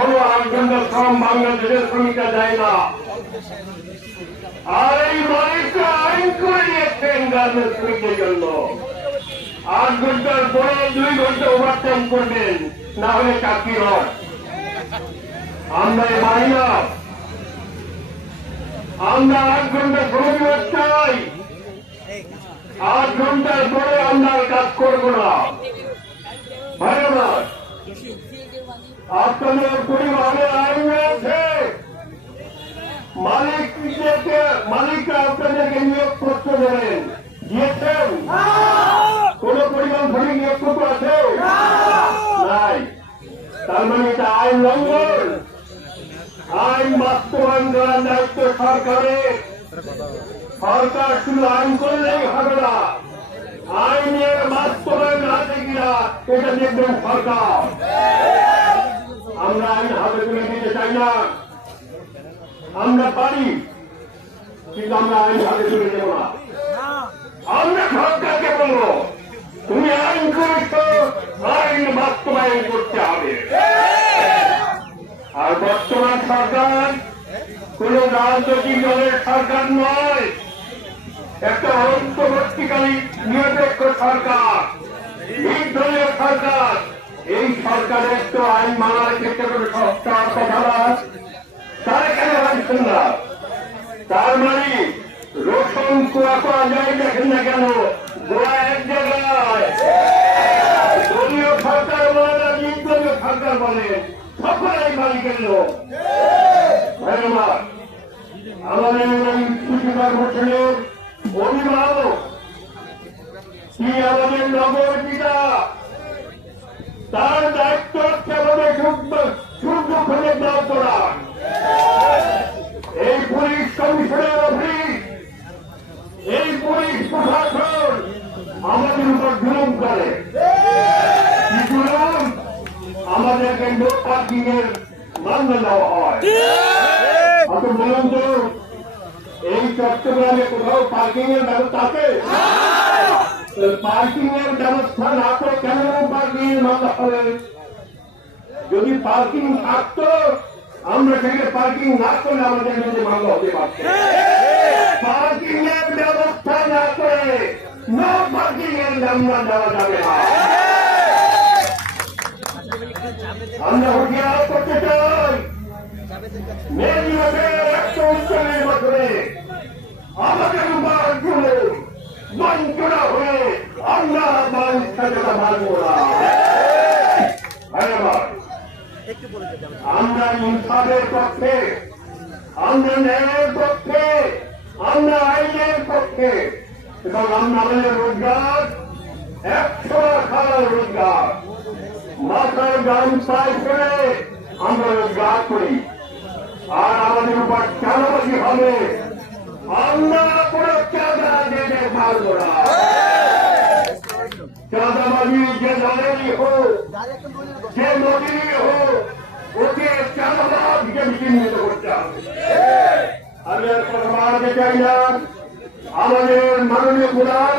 এখনো 8 ঘন্টা শ্রম বাংলাদেশের শ্রমিকরা দেয় না। আর এই মালিকরা আইন করে নিয়েছেন গার্মেন্টস শ্রমিকদের জন্য 8 ঘন্টার পরে 2 ঘন্টা ওভারটাইম করবেন, না হলে চাকরি হয়। আমরা মানি না। আমরা 8 ঘন্টা শ্রমিক চাই, 8 ঘন্টার পরে আমরা কাজ করবো না। ভাইরা, আপনাদের পরিবারে আইন রয়েছে, মালিকরা আপনাদেরকে নিয়োগ করতে দেবেন, দিয়েছেন? কোন পরিমাণ শ্রমিক নিয়োগ করতে আছে নাই। তার মানে এটা আইন লঙ্ঘন। আইন বাস্তবায়ন করার দায়িত্ব সরকারের। সরকার শুধু আইন করলেই হবে না, আইনের বাস্তবায়ন আছে কিনা এটা দেখবেন সরকার। আমরা আইন হাতে তুলে দিতে চাই না। আমরা পারি, কিন্তু আমরা আইন হাতে তুলে দেব না। আমরা সরকারকে বলবো, তুমি আইন করেছ, আইন বাস্তবায়ন করতে হবে। আর বর্তমান সরকার কোন রাজনৈতিক দলের সরকার নয়, একটা অন্তর্বর্তীকালীন নিরপেক্ষ সরকার, নির্দলীয় সরকার। এই সরকারের তো আইন মানার ক্ষেত্রে কোন সংস্কার কথা তারা কেন মানছেন না? তার মানে রসুন কুয়া যায় দেখেন না কেন, গোড়া এক জায়গায়। দলীয় সরকার বলে না, নির্দলীয় সরকার বলে, সকলেই মালিকের লোক। আমাদের শিক্ষিকার হোসেনের অভিভাবক কি আমাদের নগর পিতা, তার দায়িত্ব হচ্ছে আমাদের সুখ দুঃখের দাও করা। এই পুলিশ কমিশনের অফিস, এই পুলিশ প্রশাসন আমাদের উপর জুলুম করে। কি জুলুম? আমাদেরকে নো পার্কিং এর মান্য দেওয়া হয়। আপনি বলুন তো, এই চট্টগ্রামে কোথাও পার্কিং এর ব্যবস্থা আছে? পার্কিং এর ব্যবস্থা না করে কেন পার্কিং এর মামলা হবে? যদি পার্কিং থাকতো, আমরা সেখানে পার্কিং না করলে আমাদের মধ্যে মামলা হতে পারত। পার্কিং এর ব্যবস্থা না করে নো পার্কিং এর মামলা দেওয়া যাবে না। আমরা হুঁশিয়ার করতে চাই, মে দিবসের 139 বছরে আমাদের উপর জুলুম বঞ্চনা হয়ে আমরা স্বাধীনতা মানব না। আমরা ইনসাফের পক্ষে, আমরা ন্যায়ের পক্ষে, আমরা আইনের পক্ষে, এবং আমরা আমাদের রোজগার 100 খাওয়ার রোজগার, মাথায় গামছায় করে আমরা রোজগার করি। আর আমাদের উপর চাঁদাবাজি হবে, আমরা কোনো চাঁদা দেবে পারব না। চাঁদাবাজি যে দলেরই হোক, যে নদীরই হোক, ওকে চাঁদাবাজকে চিহ্নিত করতে হবে। আমি আর কথা বাড়াতে চাই না। আমাদের মাননীয় প্রধান